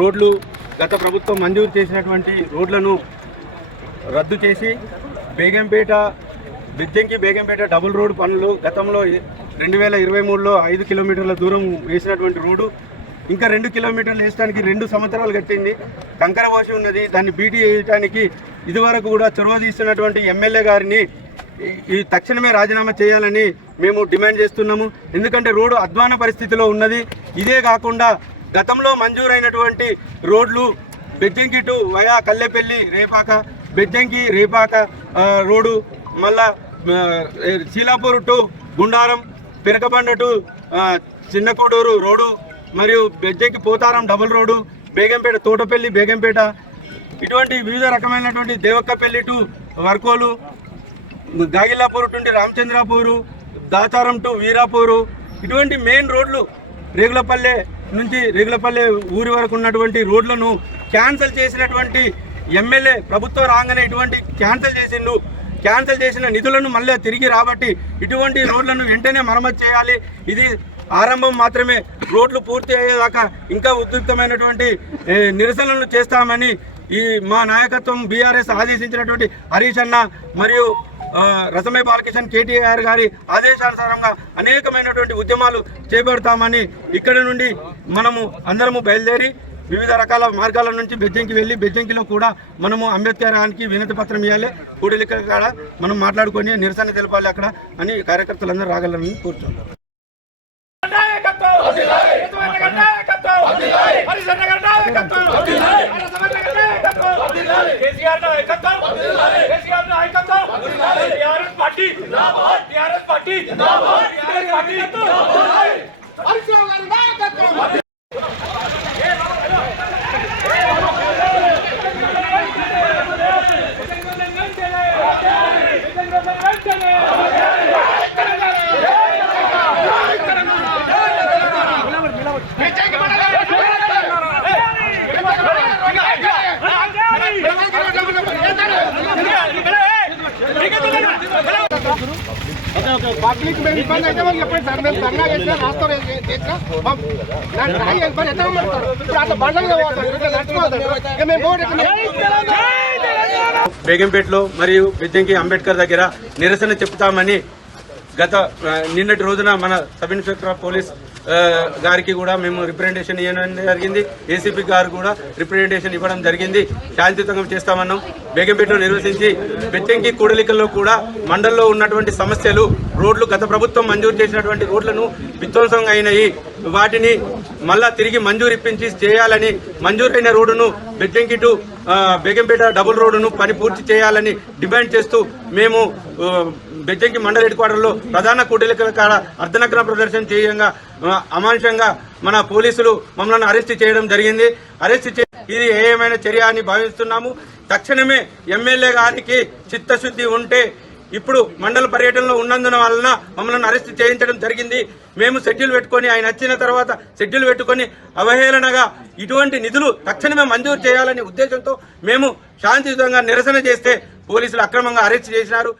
రోడ్లు గత ప్రభుత్వం మంజూరు చేసినటువంటి రోడ్లను రద్దు చేసి బేగంపేట బిద్దంకి బేగంపేట డబుల్ రోడ్ పనులు గతంలో రెండు వేల ఇరవై మూడులో ఐదు కిలోమీటర్ల దూరం వేసినటువంటి రోడ్డు ఇంకా రెండు కిలోమీటర్లు వేసడానికి రెండు సంవత్సరాలు కట్టింది కంకర ఉన్నది దాన్ని బీటీ వేయడానికి ఇదివరకు కూడా చొరవ తీస్తున్నటువంటి ఎమ్మెల్యే గారిని ఈ తక్షణమే రాజీనామా చేయాలని మేము డిమాండ్ చేస్తున్నాము. ఎందుకంటే రోడ్డు అధ్వాన పరిస్థితిలో ఉన్నది. ఇదే కాకుండా గతంలో మంజూరైనటువంటి రోడ్లు Bejjanki to via Kallepalli Repaka Bejjanki Repaka road మళ్ళా Shilapur to Gundaram Penakabanda to Chinnakoduru road మరియు బెజ్జంకి పోతారం డబుల్ రోడ్డు బేగంపేట తోటపల్లి బేగంపేట ఇటువంటి వివిధ రకమైనటువంటి దేవక్కపల్లి టు వర్కోలు గాగిల్లాపూర్ నుండి రామచంద్రాపూరు దాచారం టు వీరాపూరు ఇటువంటి మెయిన్ రోడ్లు రేగులపల్లె నుంచి రేగులపల్లె ఊరి వరకు ఉన్నటువంటి రోడ్లను క్యాన్సిల్ చేసినటువంటి ఎమ్మెల్యే ప్రభుత్వ రాగానే ఇటువంటి క్యాన్సిల్ చేసిండు. క్యాన్సిల్ చేసిన నిధులను మళ్ళీ తిరిగి రాబట్టి ఇటువంటి రోడ్లను వెంటనే మరమ్మతు చేయాలి. ఇది ఆరంభం మాత్రమే. రోడ్లు పూర్తి అయ్యేదాకా ఇంకా ఉద్రిక్తమైనటువంటి నిరసనలు చేస్తామని ఈ మా నాయకత్వం బీఆర్ఎస్ ఆదేశించినటువంటి హరీష్ అన్న మరియు రసమయ బాలకిషన్ కేటీఆర్ గారి ఆదేశానుసారంగా అనేకమైనటువంటి ఉద్యమాలు చేపడతామని ఇక్కడ నుండి మనము అందరము బయలుదేరి వివిధ రకాల మార్గాల నుంచి బెజ్జంకి వెళ్ళి బెజ్జంకిలో కూడా మనము అంబేద్కర్ గారికి వినతి పత్రం ఇవ్వాలి కూడలిక కాడ మనం మాట్లాడుకొని నిరసన తెలపాలి అక్కడ అని కార్యకర్తలందరూ రాగలరని కోరుతున్నారు కేసీఆర్ నాయకత్వం కేసీఆర్ నాయకత్వం టీఆర్ఎస్ పార్టీ జిందాబాద్ పబ్లిక్ మేము ఇబ్బంది అయితే వాళ్ళు చెప్పండి సార్ మేము ధర్నా చేసినా రాస్తారు చేసినా మాకు నాకు రాయి ఇబ్బంది ఎట్లా పడతారు ఇప్పుడు అట్లా బండ్ల మీద పోతారు ఇట్లా నడుచుకోవద్దు ఇక మేము పోటీ బేగంపేటలో మరియు బెజ్జంకి అంబేద్కర్ దగ్గర నిరసన చెప్తామని గత నిన్నటి రోజున మన సబ్ ఇన్స్పెక్టర్ ఆఫ్ పోలీస్ గారికి కూడా మేము రిప్రజెంటేషన్ ఇవ్వడం జరిగింది. ఏసీపీ గారు కూడా రిప్రజెంటేషన్ ఇవ్వడం జరిగింది. శాంతియుతంగా చేస్తామన్నాం. బేగంపేటలో నిర్వహించి బెత్తంకి కూడలికల్లో కూడా మండల్లో ఉన్నటువంటి సమస్యలు రోడ్లు గత ప్రభుత్వం మంజూరు చేసినటువంటి రోడ్లను విధ్వంసం అయినాయి. వాటిని మళ్ళా తిరిగి మంజూరు ఇప్పించి చేయాలని మంజూరైన రోడ్డును బెజ్జంకి టు బేగంపేట డబుల్ రోడ్డును పని పూర్తి చేయాలని డిమాండ్ చేస్తూ మేము బెజ్జంకి మండల హెడ్ క్వార్టర్లో ప్రధాన కూటీల కాడ అర్ధనగ్న ప్రదర్శన చేయంగా అమానుషంగా మన పోలీసులు మమ్మల్ని అరెస్ట్ చేయడం జరిగింది. అరెస్ట్ చే ఇది ఏమైనా చర్య అని భావిస్తున్నాము. తక్షణమే ఎమ్మెల్యే గారికి చిత్తశుద్ధి ఉంటే ఇప్పుడు మండల పర్యటనలో ఉన్నందున వలన మమ్మల్ని అరెస్ట్ చేయించడం జరిగింది. మేము షెడ్యూల్ పెట్టుకొని ఆయన వచ్చిన తర్వాత షెడ్యూల్ పెట్టుకొని అవహేళనగా ఇటువంటి నిధులు తక్షణమే మంజూరు చేయాలనే ఉద్దేశంతో మేము శాంతియుతంగా నిరసన చేస్తే పోలీసులు అక్రమంగా అరెస్ట్ చేసినారు.